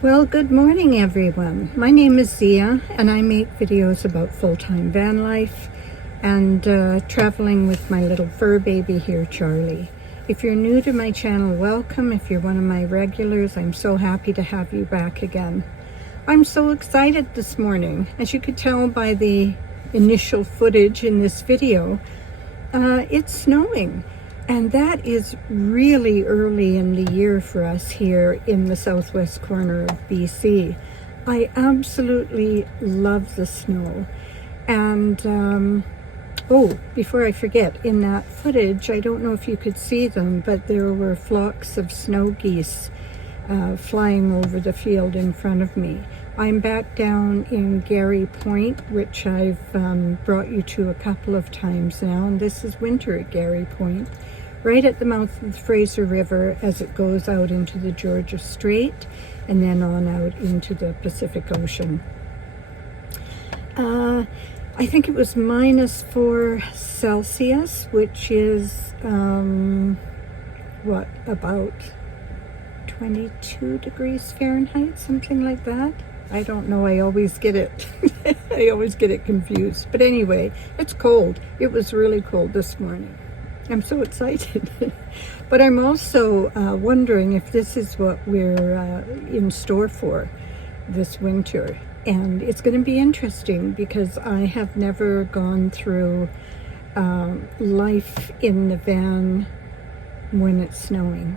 Well, good morning everyone. My name is Zia and I make videos about full-time van life and traveling with my little fur baby here, Charlie. If you're new to my channel, welcome. If you're one of my regulars, I'm so happy to have you back again. I'm so excited this morning. As you could tell by the initial footage in this video, it's snowing. And that is really early in the year for us here in the southwest corner of BC. I absolutely love the snow. And, oh, before I forget, in that footage, I don't know if you could see them, but there were flocks of snow geese flying over the field in front of me. I'm back down in Garry Point, which I've brought you to a couple of times now, and this is winter at Garry Point, right at the mouth of the Fraser River as it goes out into the Georgia Strait and then on out into the Pacific Ocean. I think it was -4 Celsius, which is, what, about 22 degrees Fahrenheit, something like that. I don't know, I always get it, I always get it confused. But anyway, it's cold. It was really cold this morning. I'm so excited. But I'm also wondering if this is what we're in store for this winter. And it's going to be interesting because I have never gone through life in the van when it's snowing.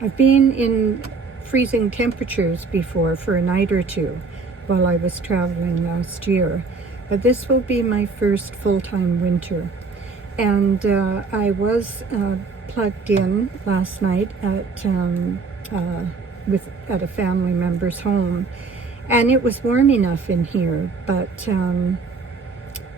I've been in freezing temperatures before for a night or two while I was traveling last year. But this will be my first full-time winter. And I was plugged in last night at a family member's home, and it was warm enough in here, but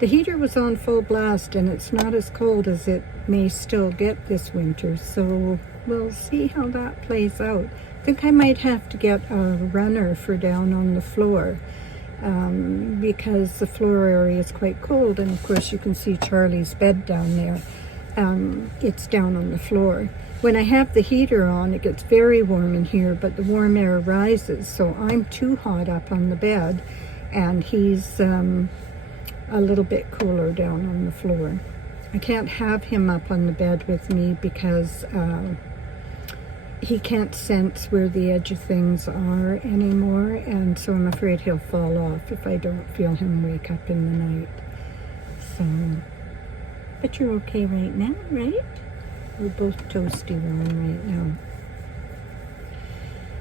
the heater was on full blast, and it's not as cold as it may still get this winter. So we'll see how that plays out. I think I might have to get a runner for down on the floor. Because the floor area is quite cold, and of course you can see Charlie's bed down there. It's down on the floor. When I have the heater on, it gets very warm in here, but the warm air rises, so I'm too hot up on the bed, and he's a little bit cooler down on the floor. I can't have him up on the bed with me because he can't sense where the edge of things are anymore, and so I'm afraid he'll fall off if I don't feel him wake up in the night. So, but you're okay right now, right? We're both toasty warm right now.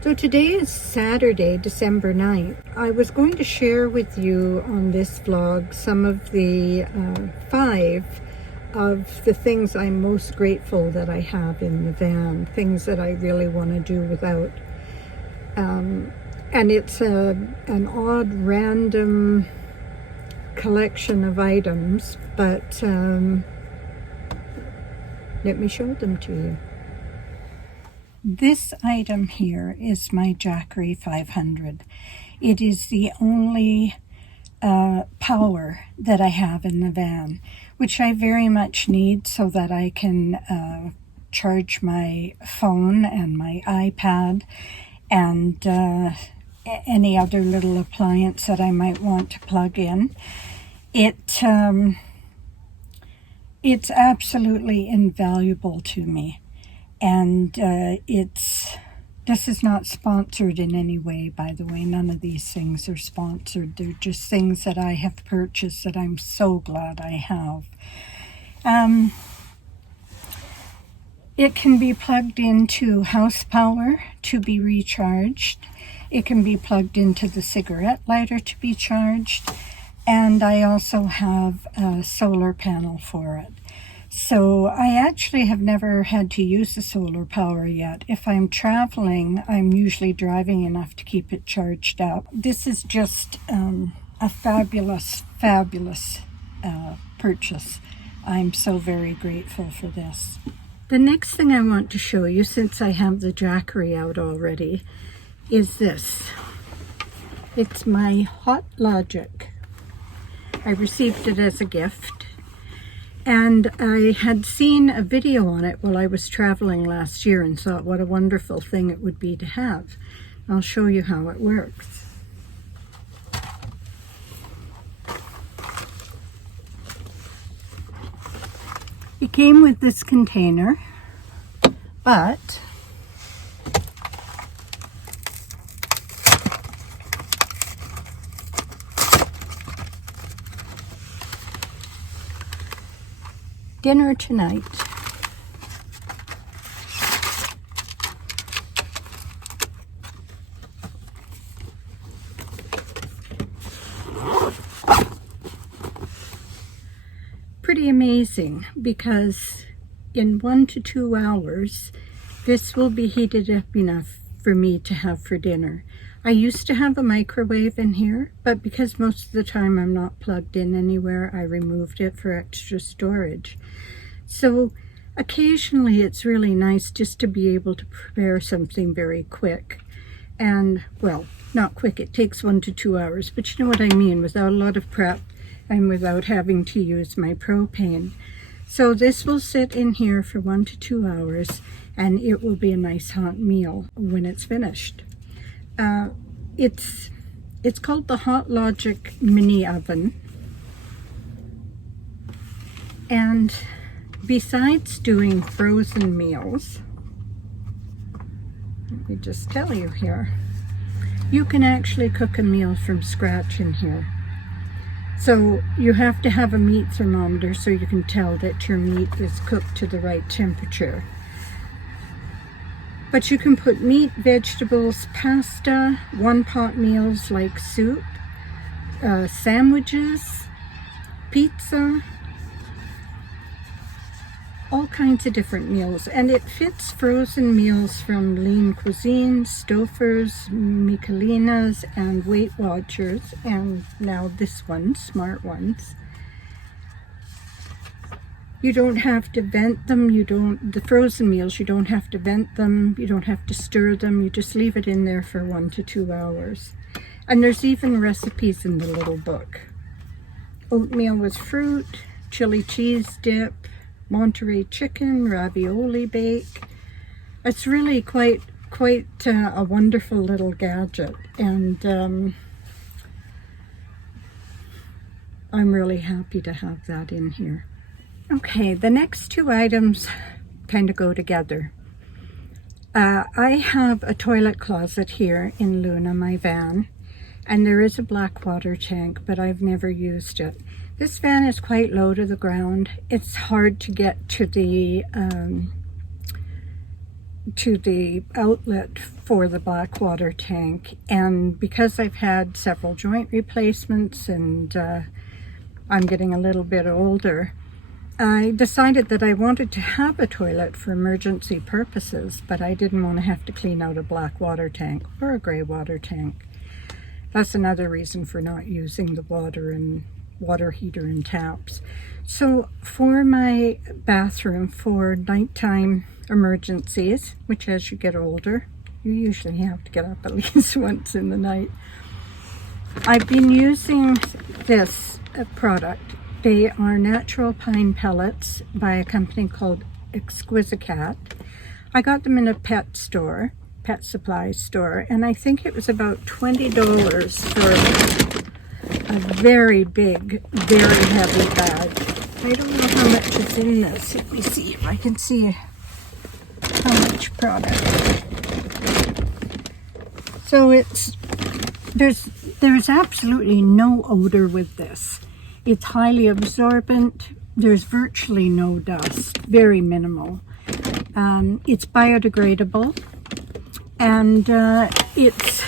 So today is Saturday, December 9th. I was going to share with you on this vlog some of the 5 of the things I'm most grateful that I have in the van, things that I really want to do without. And it's an odd, random collection of items, but let me show them to you. This item here is my Garry 500. It is the only power that I have in the van, which I very much need so that I can charge my phone and my iPad and any other little appliance that I might want to plug in. It's absolutely invaluable to me, and this is not sponsored in any way, by the way. None of these things are sponsored. They're just things that I have purchased that I'm so glad I have. It can be plugged into house power to be recharged. It can be plugged into the cigarette lighter to be charged. And I also have a solar panel for it. So I actually have never had to use the solar power yet. If I'm traveling, I'm usually driving enough to keep it charged up. This is just a fabulous, fabulous purchase. I'm so very grateful for this. The next thing I want to show you, since I have the Garry out already, is this. It's my Hot Logic. I received it as a gift. And I had seen a video on it while I was traveling last year and thought what a wonderful thing it would be to have. I'll show you how it works. It came with this container, but dinner tonight. Pretty amazing, because in 1 to 2 hours this will be heated up enough for me to have for dinner. I used to have a microwave in here, but because most of the time I'm not plugged in anywhere, I removed it for extra storage. So occasionally it's really nice just to be able to prepare something very quick. And, well, not quick, it takes 1 to 2 hours, but you know what I mean, without a lot of prep and without having to use my propane. So this will sit in here for 1 to 2 hours, and it will be a nice hot meal when it's finished. It's called the Hot Logic Mini Oven. And besides doing frozen meals, let me just tell you here, you can actually cook a meal from scratch in here. So you have to have a meat thermometer so you can tell that your meat is cooked to the right temperature. But you can put meat, vegetables, pasta, one-pot meals like soup, sandwiches, pizza, all kinds of different meals. And it fits frozen meals from Lean Cuisine, Stouffer's, Michelinas, and Weight Watchers, and now this one, Smart Ones. You don't have to vent them, the frozen meals, you don't have to vent them, you don't have to stir them, you just leave it in there for 1 to 2 hours. And there's even recipes in the little book. Oatmeal with fruit, chili cheese dip, Monterey chicken, ravioli bake. It's really quite a wonderful little gadget, and I'm really happy to have that in here. Okay, the next 2 items kind of go together. I have a toilet closet here in Luna, my van, and there is a black water tank, but I've never used it. This van is quite low to the ground. It's hard to get to the outlet for the black water tank, and because I've had several joint replacements and I'm getting a little bit older, I decided that I wanted to have a toilet for emergency purposes, but I didn't want to have to clean out a black water tank or a gray water tank. That's another reason for not using the water heater and taps. So for my bathroom for nighttime emergencies, which as you get older, you usually have to get up at least once in the night, I've been using this product. They are natural pine pellets by a company called Exquisite Cat. I got them in a pet supply store, and I think it was about $20 for a very big, very heavy bag. I don't know how much is in this. Let me see if I can see how much product. So there's absolutely no odor with this. It's highly absorbent. There's virtually no dust, very minimal. It's biodegradable, and it's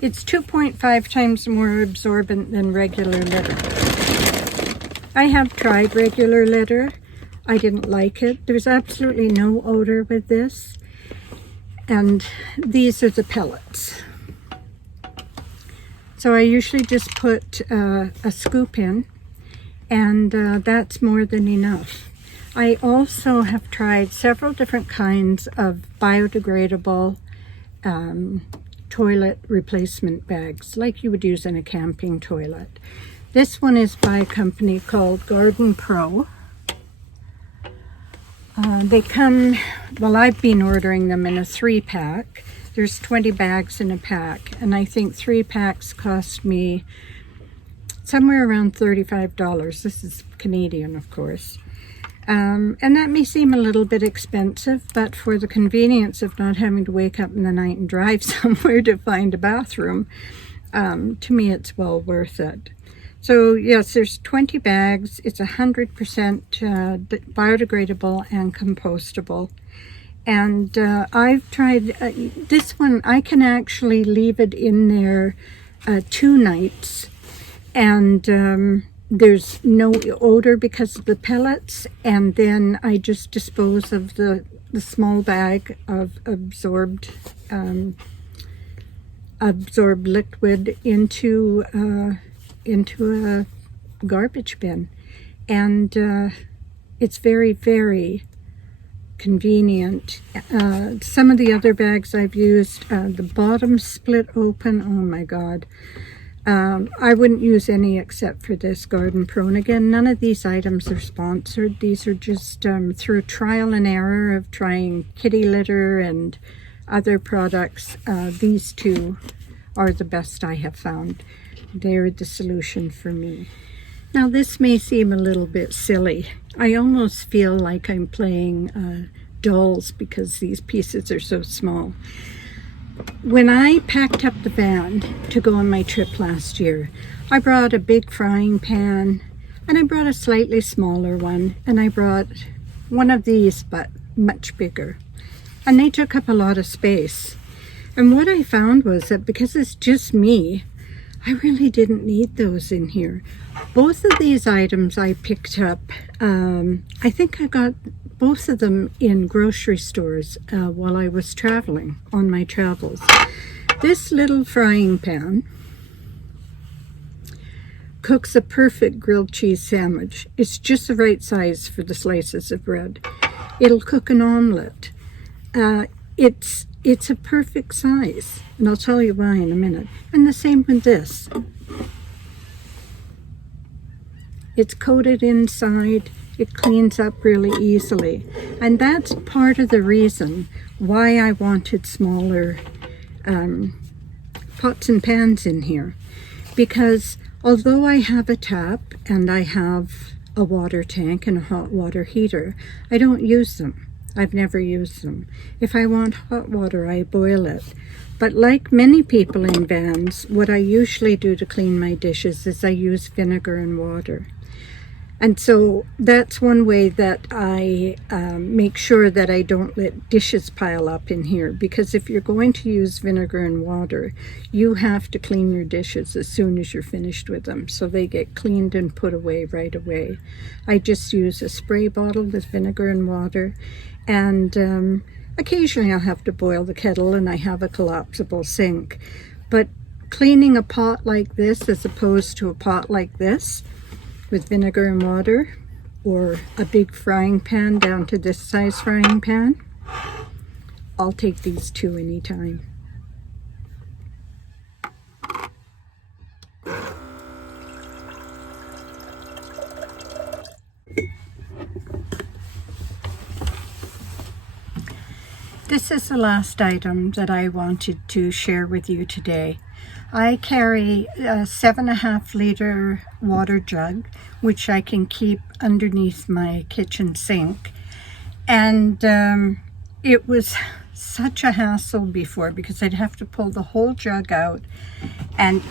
2.5 times more absorbent than regular litter. I have tried regular litter. I didn't like it. There's absolutely no odor with this. And these are the pellets. So I usually just put a scoop in, and that's more than enough. I also have tried several different kinds of biodegradable toilet replacement bags, like you would use in a camping toilet. This one is by a company called Garden Pro. They come, well, I've been ordering them in a 3-pack. There's 20 bags in a pack, and I think 3 packs cost me somewhere around $35. This is Canadian, of course. And that may seem a little bit expensive, but for the convenience of not having to wake up in the night and drive somewhere to find a bathroom, to me it's well worth it. So yes, there's 20 bags. It's 100% biodegradable and compostable. And I've tried this one. I can actually leave it in there 2 nights, and there's no odor because of the pellets, and then I just dispose of the small bag of absorbed liquid into a garbage bin, and it's very, very convenient. Some of the other bags I've used, the bottom split open. Oh my God. I wouldn't use any except for this Garden Pro. And again, none of these items are sponsored. These are just through trial and error of trying kitty litter and other products. These 2 are the best I have found. They're the solution for me. Now this may seem a little bit silly. I almost feel like I'm playing dolls because these pieces are so small. When I packed up the van to go on my trip last year, I brought a big frying pan, and I brought a slightly smaller one, and I brought one of these, but much bigger. And they took up a lot of space. And what I found was that because it's just me, I really didn't need those in here. Both of these items I picked up, I think I got both of them in grocery stores while I was traveling, on my travels. This little frying pan cooks a perfect grilled cheese sandwich. It's just the right size for the slices of bread. It'll cook an omelet. It's a perfect size, and I'll tell you why in a minute. And the same with this. It's coated inside. It cleans up really easily. And that's part of the reason why I wanted smaller pots and pans in here. Because although I have a tap and I have a water tank and a hot water heater, I don't use them. I've never used them. If I want hot water, I boil it. But like many people in vans, what I usually do to clean my dishes is I use vinegar and water. And so that's one way that I make sure that I don't let dishes pile up in here, because if you're going to use vinegar and water, you have to clean your dishes as soon as you're finished with them, so they get cleaned and put away right away. I just use a spray bottle with vinegar and water, and occasionally I'll have to boil the kettle, and I have a collapsible sink. But cleaning a pot like this as opposed to a pot like this, with vinegar and water, or a big frying pan down to this size frying pan, I'll take these 2 anytime. This is the last item that I wanted to share with you today. I carry a 7.5 liter water jug, which I can keep underneath my kitchen sink. And it was such a hassle before, because I'd have to pull the whole jug out and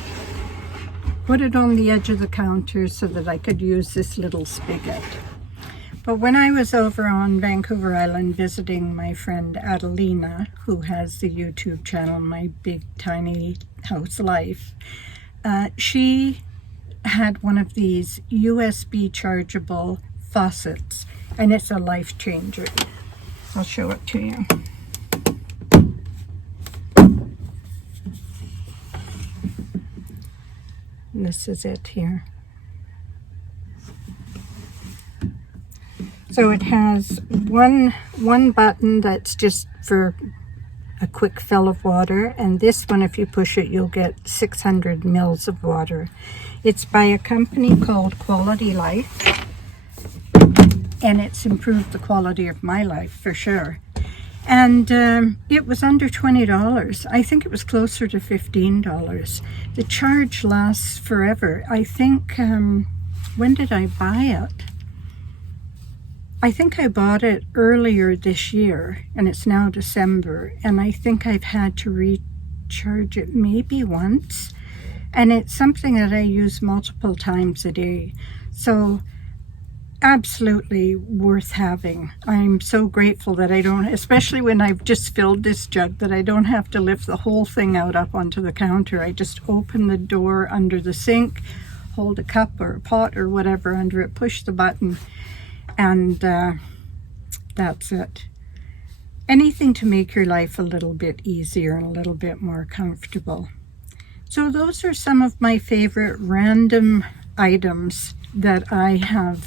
put it on the edge of the counter so that I could use this little spigot. But when I was over on Vancouver Island visiting my friend Adelina, who has the YouTube channel My Big Tiny House Life, she had one of these USB chargeable faucets, and it's a life changer. I'll show it to you. This is it here. So it has one button that's just for a quick fill of water, and this one, if you push it, you'll get 600 mils of water. It's by a company called Quality Life, and it's improved the quality of my life for sure. And it was under $20. I think it was closer to $15. The charge lasts forever. I think, when did I buy it? I think I bought it earlier this year, and it's now December, and I think I've had to recharge it maybe once, and it's something that I use multiple times a day. So absolutely worth having. I'm so grateful that I don't, especially when I've just filled this jug, that I don't have to lift the whole thing out up onto the counter. I just open the door under the sink, hold a cup or a pot or whatever under it, push the button, and that's it. Anything to make your life a little bit easier and a little bit more comfortable. So those are some of my favorite random items that I have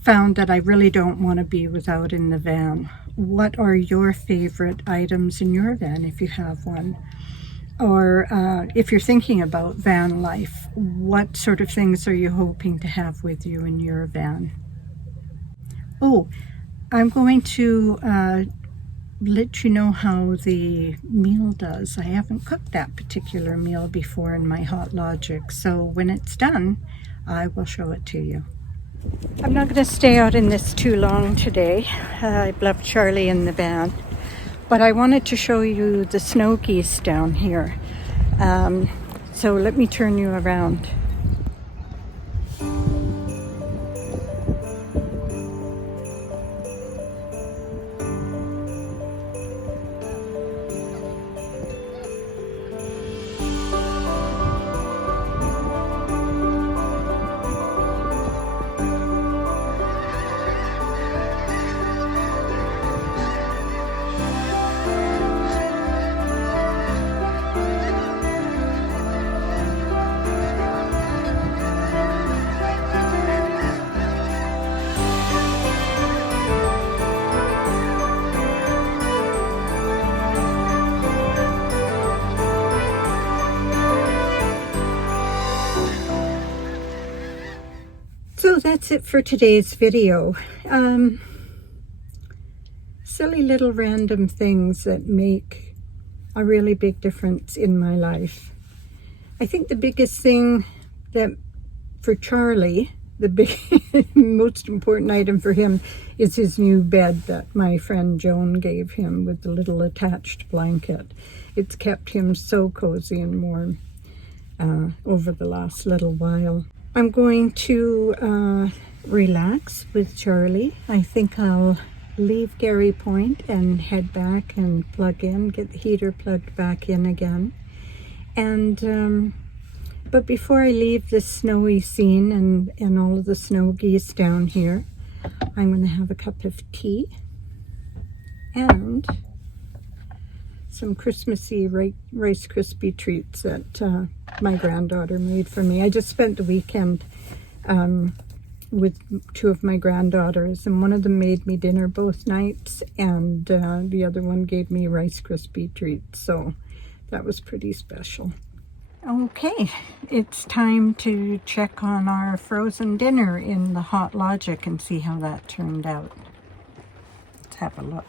found that I really don't want to be without in the van. What are your favorite items in your van, if you have one? Or if you're thinking about van life, what sort of things are you hoping to have with you in your van? Oh, I'm going to let you know how the meal does. I haven't cooked that particular meal before in my Hot Logic, so when it's done, I will show it to you. I'm not going to stay out in this too long today. I've left Charlie in the van, but I wanted to show you the snow geese down here. So let me turn you around. So that's it for today's video. Silly little random things that make a really big difference in my life. I think the biggest thing that for Charlie, the big most important item for him is his new bed that my friend Joan gave him with the little attached blanket. It's kept him so cozy and warm over the last little while. I'm going to relax with Charlie. I think I'll leave Garry Point and head back and plug in, get the heater plugged back in again. And but before I leave this snowy scene and all of the snow geese down here, I'm going to have a cup of tea and some Christmassy Rice Krispie treats that my granddaughter made for me. I just spent the weekend with two of my granddaughters, and one of them made me dinner both nights, and the other one gave me Rice Krispie treats, so that was pretty special. Okay, it's time to check on our frozen dinner in the Hot Logic and see how that turned out. Let's have a look.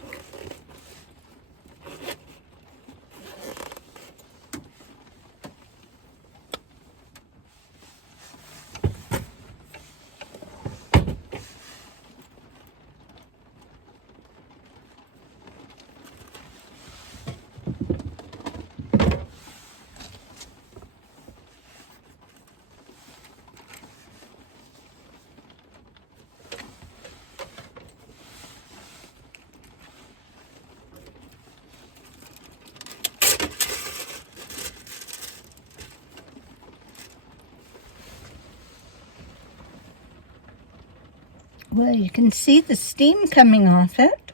Well, you can see the steam coming off it.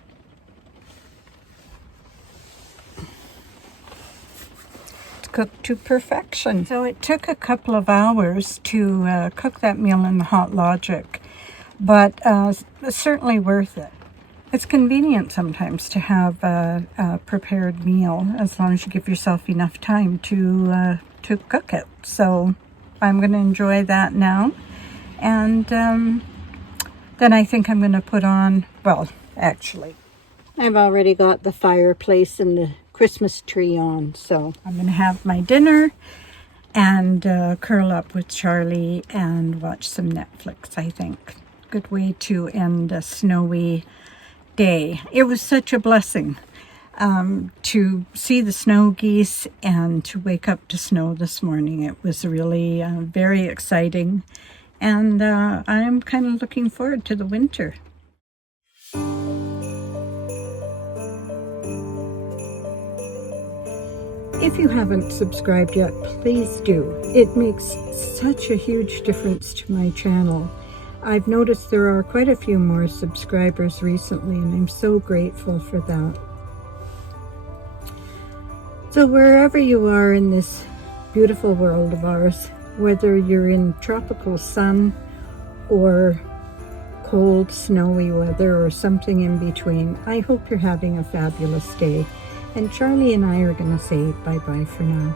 It's cooked to perfection. So it took a couple of hours to cook that meal in the Hot Logic, but certainly worth it. It's convenient sometimes to have a prepared meal as long as you give yourself enough time to cook it. So I'm going to enjoy that now. And then I think I'm going to put on, well, actually, I've already got the fireplace and the Christmas tree on, so I'm going to have my dinner and curl up with Charlie and watch some Netflix, I think. Good way to end a snowy day. It was such a blessing to see the snow geese and to wake up to snow this morning. It was really very exciting, and I'm kind of looking forward to the winter. If you haven't subscribed yet, please do. It makes such a huge difference to my channel. I've noticed there are quite a few more subscribers recently, and I'm so grateful for that. So wherever you are in this beautiful world of ours, whether you're in tropical sun or cold, snowy weather or something in between, I hope you're having a fabulous day. And Charlie and I are going to say bye-bye for now.